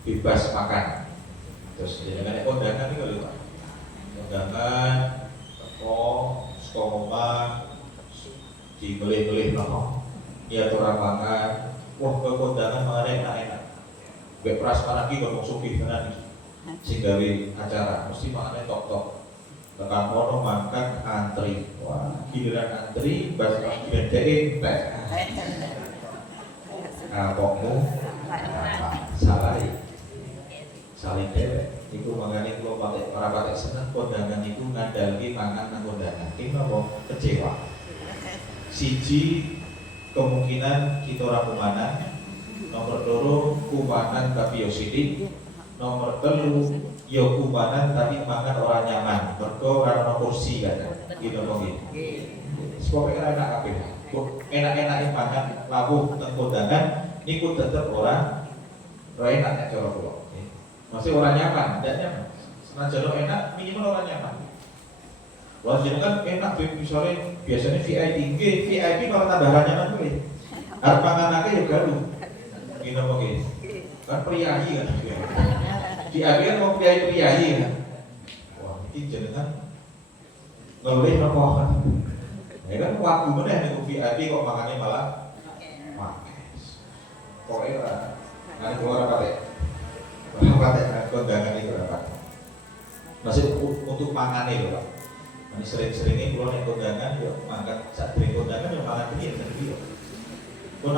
bebas makan. Terus jenengan kondangan iki lho Pak. Kondangan teko saka omah dibeli-beli nopo. Ya ora mangan. Wah, kondangan mangane enak-enak. Mek prasmanan iki kok sugih tenan iki. Sing gawe acara mesti mangane tok-tok. Tekan kono makan antri. Wah, giliran antri bas gede teh. Kapokmu salah saling dewek. Iku mangane kula patek ora patek seneng kondangan iku ngandalke mangan nang kondangan. Iki apa kecewa. Siji kemungkinan kita ora kumanan. Nomor 2 kumanan tapi yo sithik. Nomor 3 yo kumanan tapi mangan ora nyaman. Mergo ora ono kursi kan. Gitu kok iki. Pokoke enak kabeh. Enak-enake mangan lawuh teng kondangan niku tetep ora enak nek cara kula. Masih orang nyaman, tidak nyaman. Senajan enak, minimal orang nyaman. Wah jenengan enak, misalnya biasanya VIP, VIP malah tambah nyaman boleh. Arep panganake ya galu. Gini apa gini? Kan priayi kan. VIP kan mau priayi kan. Wah ini jenengan ngelih apa kan? Ya kan waktu meneh nek VIP kok makannya malah makes. Pokoknya kan keluar apa pakai kondangan itu berapa? Masih untuk mangan itu Pak. Ini sering-seringnya kalau naik kondangan, ya makan saat beri kondangan ya makan ini ya sendiri. Kono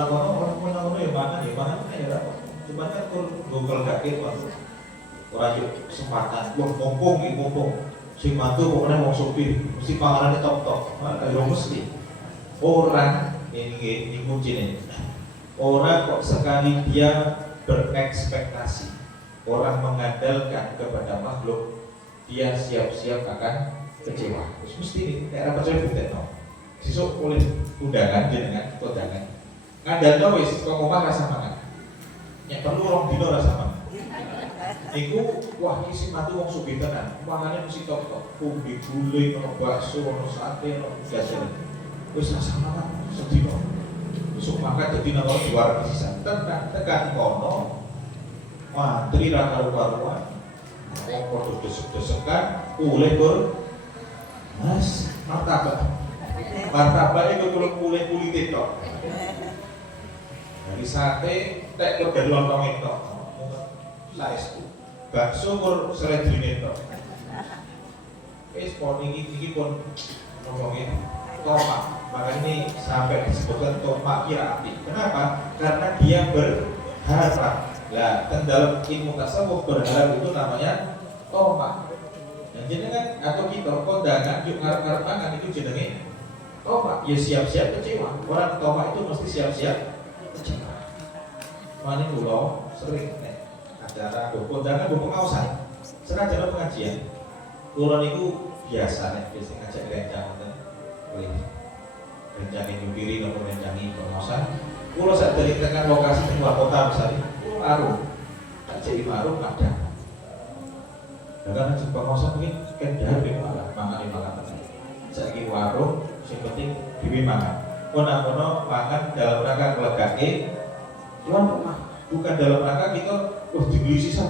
ya makan ya berapa? Cuma kan Google kakek waktu orang yuk kesempatan, wah mumpung. Si mantu pokoknya mau sopir, mesti panganannya top. Kalau mesti orang ini kuncinya. Orang kok sekali dia berekspektasi. Orang mengandalkan kepada makhluk, dia siap-siap akan kecewa. Terus mesti daerah percaya bukti no. Sesuk oleh undangan jenengan kondangan. Ngandalno wis kok omah rasa mangan. Nek perlu rong dino rasa mangan. Iku wah iki sing matu wong sugih tenan. Mangane mesti tok-tok. Umbi gulai, ono bakso, ono sate, ono jajan. Wis rasa mangan sedino. Besok makan jadi nama juara pisan. Tekan kono. Mantri ra karu-karuan. Podo desek-desekan, oleh ber Mas, martabak. Martabaknya kulit itu. Dari sate, tek ke lontong itu. Saestu. Bakso kur seledrine itu. Pon ini pun ngomongin tomat. Maka ini sampai disebutkan tomat kira api. Kenapa? Karena dia berharap. Lah, dalam ilmu tasawuf berharap itu namanya tomat. Jenengan atau kita kondangan yuk ngarep-ngarep mangan itu jenenge tomak. Ya siap-siap kecewa. Orang tomak itu mesti siap-siap kecewa. Mane kula sering nek acara kondangan pengaosan. Senajan pengajian. Kula niku biasa nek ngajak rencang ngoten. Rencang nyupiri napa rencangi pengaosan. Kula sadari tekan lokasi teng luar kota misalnya. Kula arung. Tak jadi marung kadang. Karena jumpa kosan mungkin kan dahar makan. Saiki warung, yang penting dewi makan. Kono makan dalam rangka melegake tuan rumah, bukan dalam rangka kita dibeli sisa.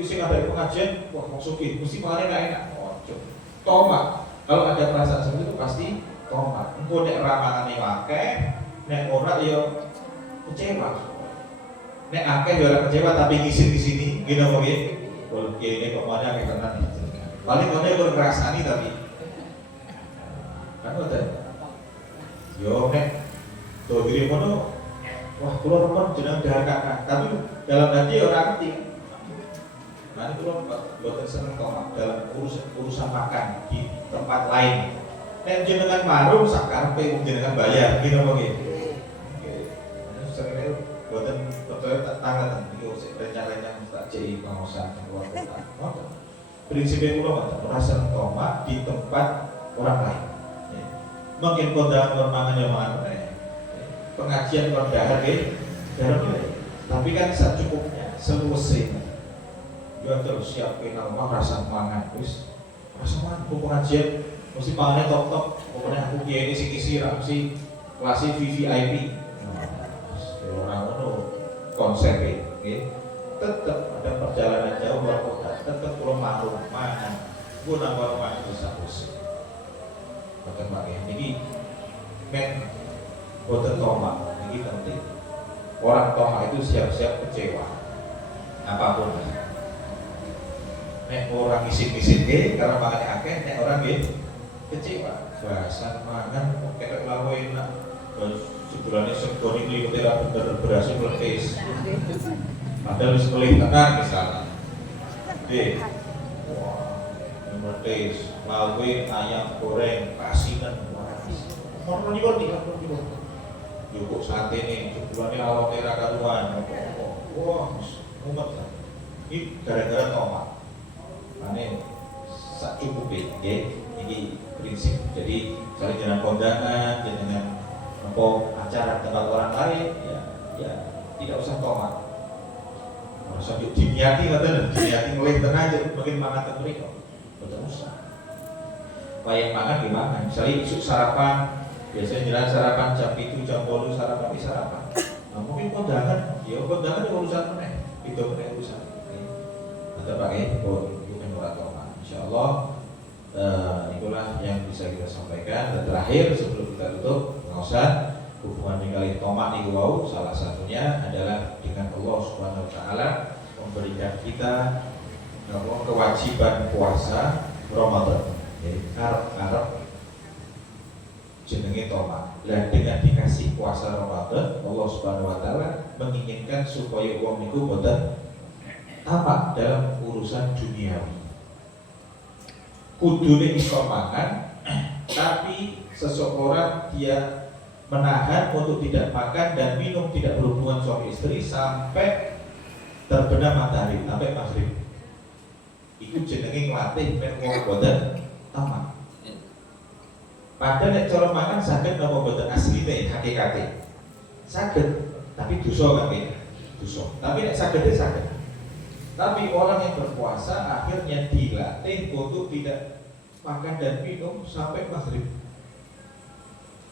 Isi ada pengajian, wah masukin, mesti makannya nggak enak. Tomat. Kalau ada perasaan seperti itu pasti tomat. Engko nek ramangan yang akeh, nek ora yo kecewa. Nek akeh yo ora kecewa tapi ngisin di sini, gini kok kalau ini kemana kayak tenang paling kau ini ngerasani tapi kan ada yo nek tuh diri mono wah keluar rumah jenang dahar kakak tapi dalam hati orang ngerti nanti keluar buatan seneng tomat dalam urusan makan di tempat lain nek jenengan marung sakarpe jenengan bayar gitu apa gitu sering buatan tangan rencana tak jadi pengusaha keluar kota. Prinsipnya kula merasa tomat di tempat orang lain. Mungkin kondangan permangan yang mana? Pengajian kondangan tapi kan secukupnya, seluasnya. Juga terus siapin rumah rasa mangan, terus rasa mangan. Pengajian mesti pangannya top. Pokoknya aku kiai ini sih mesti kelasnya VVIP. Orang itu konsep tetap ada perjalanan jauh luar kota, tetap pulau marung mana, guna warung itu sahus. Maka pakai ini, men, boten tomat, ini penting. Orang tomat itu siap-siap kecewa, apapun. Nek orang isin-isin karena makannya akeh, nek orang kecewa. Bahasa mangan, kayak lalu enak. Sebulannya segoni meliputi bener berhasil meletis. Padahal harus melih tengah misalnya. Wah, meletis, lawe, ayam goreng, asinan, mau nyuwun. Cukup sate nih, sebulannya awak tera karuan. Wah, mumet lah. Ini gara-gara tomat. Mane sak cukupe, ini prinsip. Jadi cari jalan kondangan, dengan acara tempat orang lain, ya tidak usah tomat. Sampai diniati mulai tengah aja mungkin makan terus betul usah. Bayang makan gimana? Misalnya isuk sarapan, biasanya jalan sarapan jam 7 jam 8 sarapan di sarapan. Nah, mungkin kondangan urusan mana? Itu urusan. Ada pakai bukan orang tomat. Insyaallah itulah yang bisa kita sampaikan. Dan terakhir sebelum kita tutup, pengawasan hubungan dengan tomat niku wau salah satunya adalah dengan Allah Subhanahu wa taala memberikan kita kewajiban puasa Ramadan. Jadi arep jenenge tomat. Lah dengan dikasih puasa Ramadan, Allah Subhanahu wa taala menginginkan supaya wong niku boten tamak dalam urusan duniawi. Kudune iso makan, tapi seseorang dia menahan untuk tidak makan dan minum, tidak berhubungan suami istri sampai terbenam matahari, sampai maghrib. Itu jenenge nglatih men wong boten tamak. Padahal nek cara makan saged napa boten asline hakikate. Saged, tapi dosa kan dosa. Tapi nek sagede saged. Tapi orang yang berpuasa akhirnya dilatih untuk tidak makan dan minum sampai maghrib.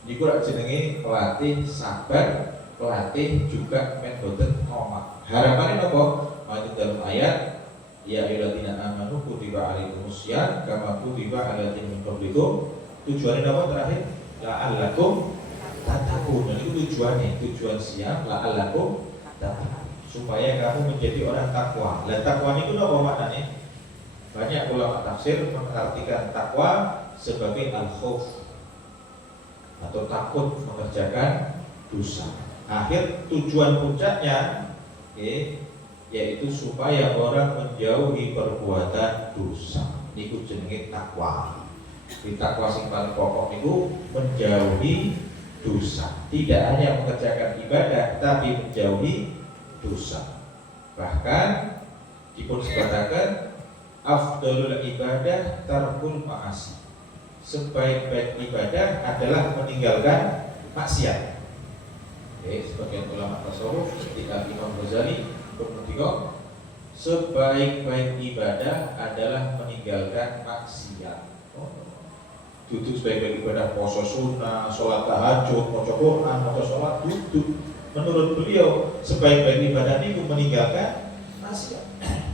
Iku rak jenenge pelatih sabar pelatih juga men boten ngomong. Harapannya apa? Maju dalam ayat ya ayyuhalladzina amanu kutiba alaikumusiyam kama kutiba alal ladzina min qablikum. Tujuannya apa terakhir? La'allakum tattaqun. Dan itu tujuan siam la'allakum tattaqun. Supaya kamu menjadi orang takwa. Dan takwa itu apa maknanya? Banyak ulama tafsir mengartikan takwa sebagai al-khauf atau takut mengerjakan dosa. Akhir tujuan puncaknya yaitu supaya orang menjauhi perbuatan dosa. Niku jenenge takwa. Di takwa sing paling pokok niku menjauhi dosa. Tidak hanya mengerjakan ibadah tapi menjauhi dosa. Bahkan dipun sebataken afdalul ibadah tarkul ma'asi. Sebaik-baik ibadah adalah meninggalkan maksiat. Sebagian ulama tasawuf ketika Imam Ghazali berpendapat sebaik-baik ibadah adalah meninggalkan maksiat. Duduk sebaik-baik ibadah puasa sunnah, sholat tahajud, maca Quran, maca sholat duduk. Menurut beliau sebaik-baik ibadah itu meninggalkan maksiat.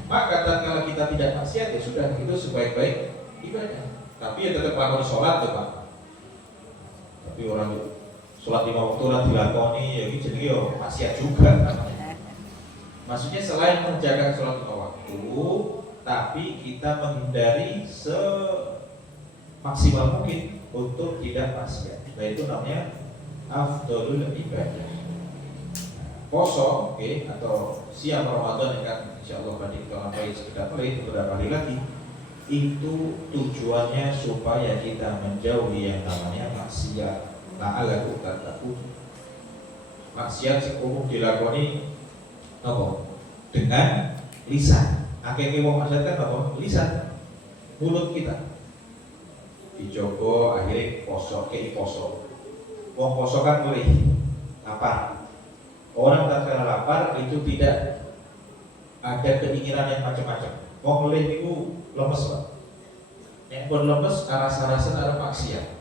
Maka tatkala kita tidak maksiat ya sudah itu sebaik-baik ibadah. Tapi ya tetap lakoni sholat tuh Pak. Tapi orang sholat 5 waktu orang dilakoni ya ini jadi yo maksiat juga namanya. Maksudnya selain menjaga sholat 5 waktu, tapi kita menghindari maksimal mungkin untuk tidak maksiat. Nah itu namanya afdalul ibadah. Poso, atau siam Ramadan yang kan insyaallah pada kita lampaui sekitar beberapa hari lagi. Itu tujuannya supaya kita menjauhi yang namanya maksiat. La'allakum tattaqun. Maksiat sekumum dilakoni apa? Dengan lisan. Akeh wong maksiat kan apa? Lisan. Mulut kita. Dijogo akhirnya poso, poso. Wong poso kan mulai lapar. Orang tatkala lapar itu tidak ada keinginan yang macam-macam. Wong mulai itu lemes Pak. Yang pun lemes rasa-rasa arah maksiat.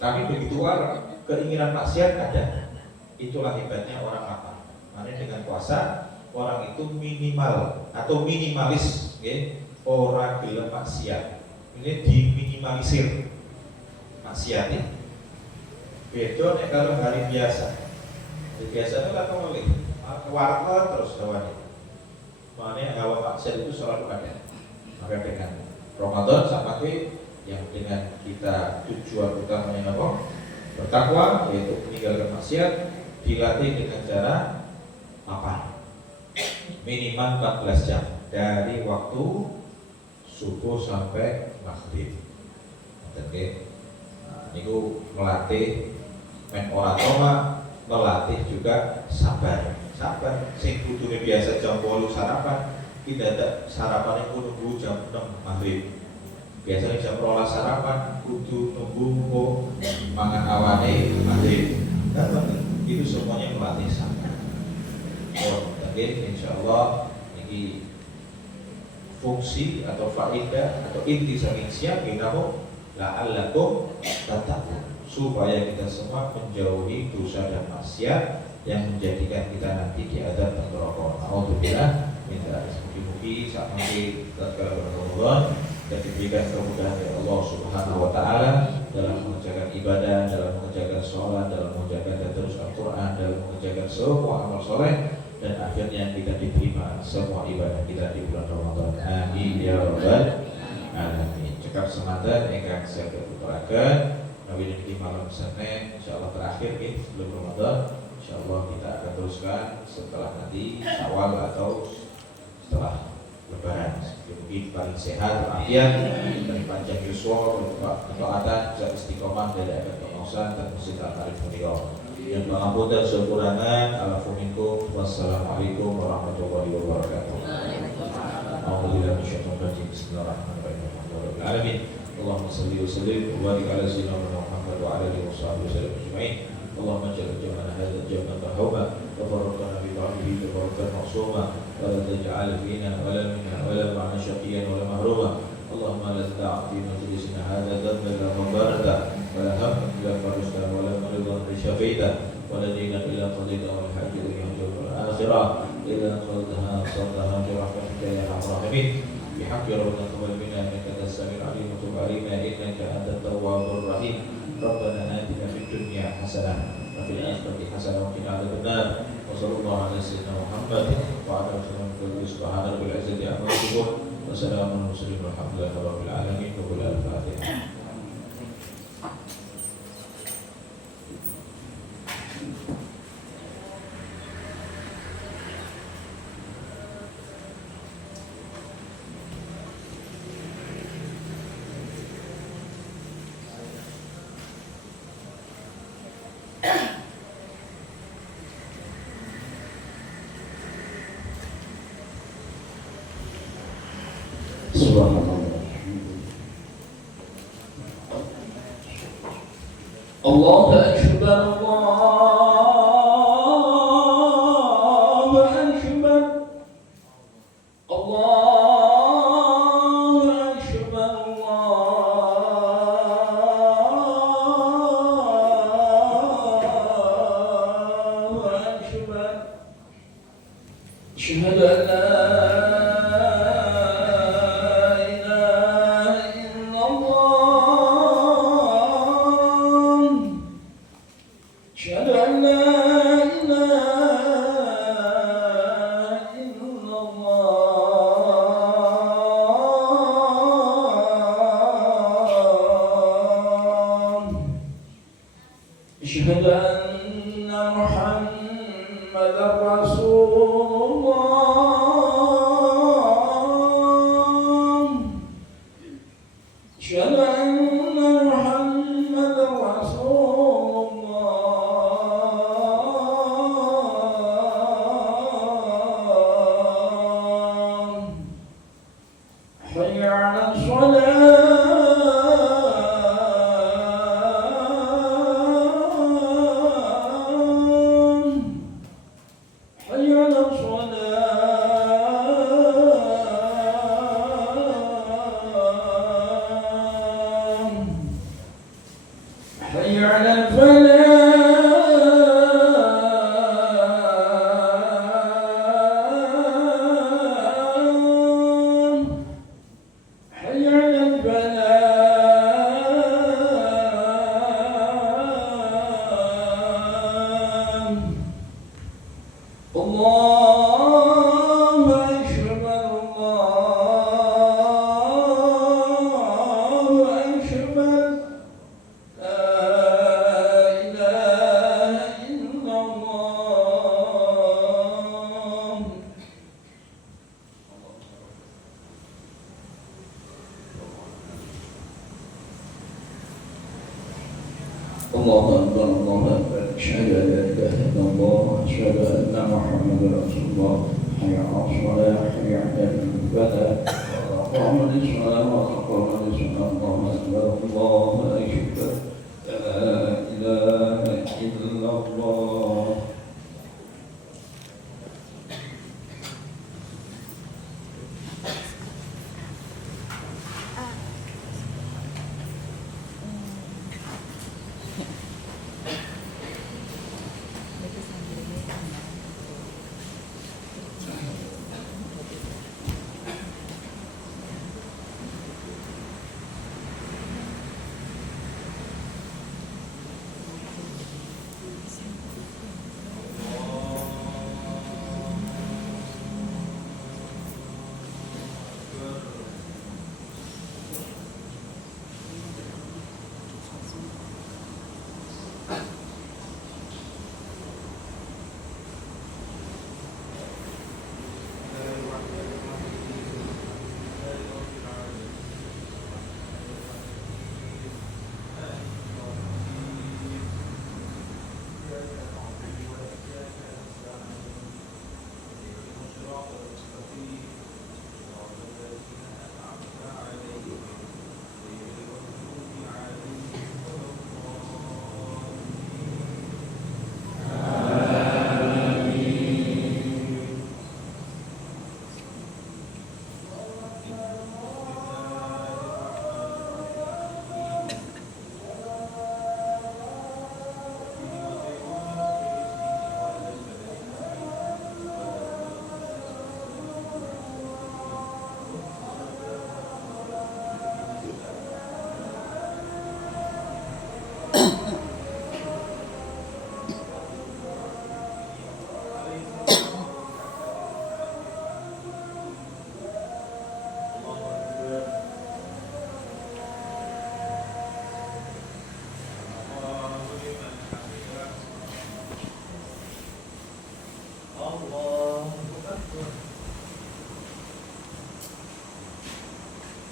Tapi begitu orang keinginan maksiat ada. Itulah hebatnya orang lapar. Makanya dengan puasa orang itu minimal atau minimalis, orang gelem maksiat. Ini diminimalisir maksiatnya. Beda nek kalau hari biasa. Hari biasa itu kan mulai ke warga terus hawane. Makanya hawa maksiat itu selalu ada. Maka dengan Ramadan sama yang dengan kita tujuan utamanya apa? Bertakwa, yaitu meninggalkan maksiat, dilatih dengan cara apa? Minimal 14 jam dari waktu subuh sampai maghrib. Oke. Nah, ini melatih oratorma, melatih juga sabar. Sabar. Sing kudune biasa jam 8 sarapan, kita ada sarapan yang nunggu jam 6 maghrib. Biasanya jam 12 sarapan, kudu nunggu mangan awane maghrib. Itu semuanya melatih sabar. Oke, insyaallah ini fungsi atau faedah atau inti saking siap kita la'allakum tattaqun, supaya kita semua menjauhi dosa dan maksiat yang menjadikan kita nanti di adab neraka. Alhamdulillah, minta mugi-mugi saat nanti tatkala Ramadan dan diberikan kemudahan dari Allah Subhanahu wa taala dalam mengerjakan ibadah, dalam mengerjakan sholat, dalam mengerjakan terus Al-Qur'an, dalam mengerjakan semua amal soleh, dan akhirnya kita diterima semua ibadah kita di bulan Ramadan. Amin ya rabbal alamin. Cekap semata ingkang saged tuturaken menawi niki malam Senin insyaallah terakhir sebelum Ramadan. Insyaallah kita akan teruskan setelah nanti Syawal atau setelah Lebaran. Mungkin paling sehat, walafiat, dan panjang yuswa, ketaatan, bisa istiqomah dari akan pengosan dan musik al-arif menikah. Yang mengampun dan sempurnakan. Alhamdulillah. Wassalamualaikum warahmatullahi wabarakatuh. Alhamdulillah. Bismillahirrahmanirrahim. Allahumma salli wa sallim wa barik ala sayyidina Muhammad wa ala alihi wa sahbihi wasallam ajma'in. Allahumma ja'al jam'ana hadha jam'an marhuma wa farraqna bi ba'dihi tabarrakan ma'suma wa la taj'al fina wa la minna wa la ma'ana syaqiyan wa la mahruma. Allahumma la tad'a fi majlisina hadha dhanban la mabarata wa la hamdan la farajta wa la maridan li syafaita ولا دينا إلا قضيته والحاجة إلى يوم الآخرة إلا قضيتها صدها برحمتك يا أرحم الراحمين بحق ربنا تقبل منا إنك أنت السميع العليم وتب علينا إنك أنت التواب الرحيم ربنا آتنا في الدنيا حسنة وفي الآخرة حسنة وقنا عذاب النار وصلى الله على سيدنا محمد وعلى آله وصحبه سبحان رب العزة عما يصفون وسلام على المرسلين والحمد لله رب العالمين وقل الفاتحة. الله أكبر الله أكبر الله أكبر الله أكبر أشهد أن لا أشهد أن محمدا رسول الله أشهد أن محمدا رسول الله حي على الصلاة حي على الفلاح حي على الفلاح الله أكبر الله أكبر الله أكبر الله أكبر أشهد أن لا إله إلا الله أشهد أن محمدا رسول الله حي على الصلاة حي على الفلاح اللهم صل على محمد اللهم أكبر الله أكبر لا إله إلا الله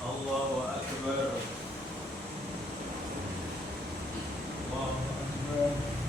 Allahu Akbar. Allahu Akbar.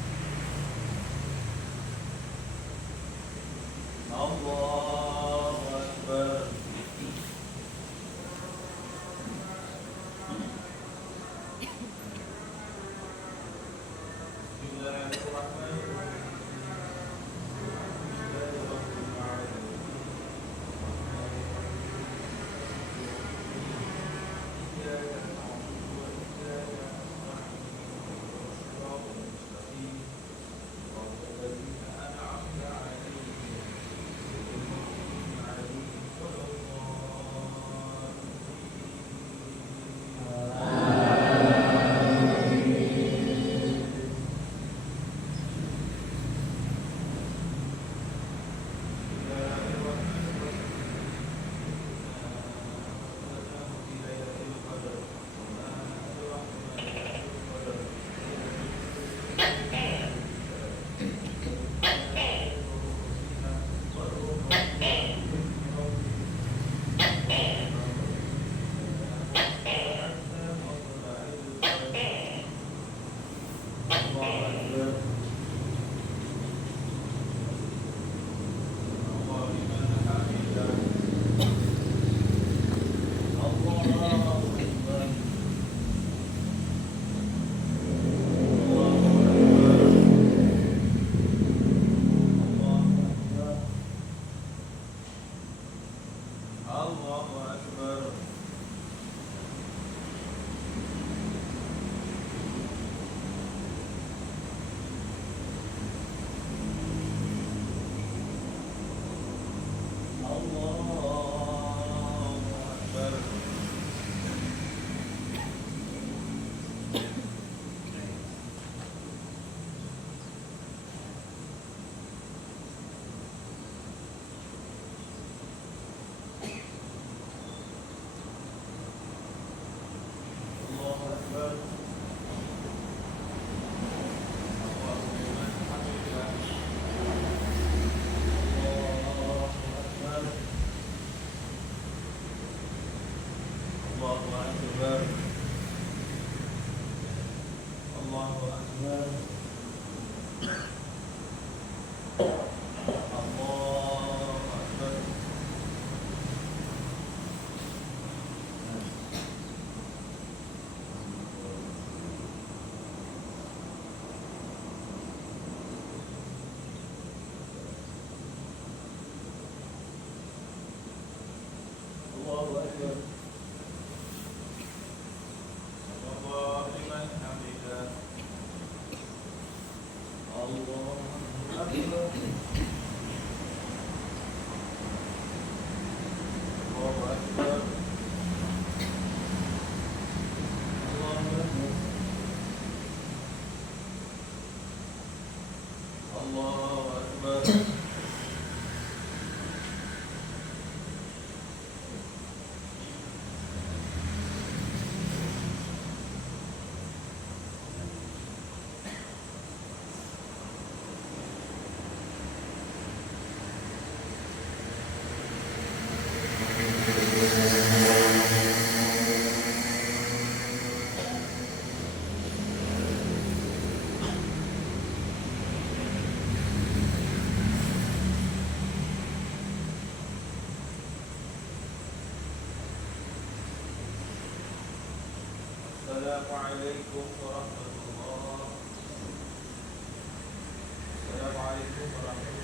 Allahu Akbar. Assalamualaikum warahmatullahi. Assalamualaikum warahmatullahi.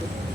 Amin.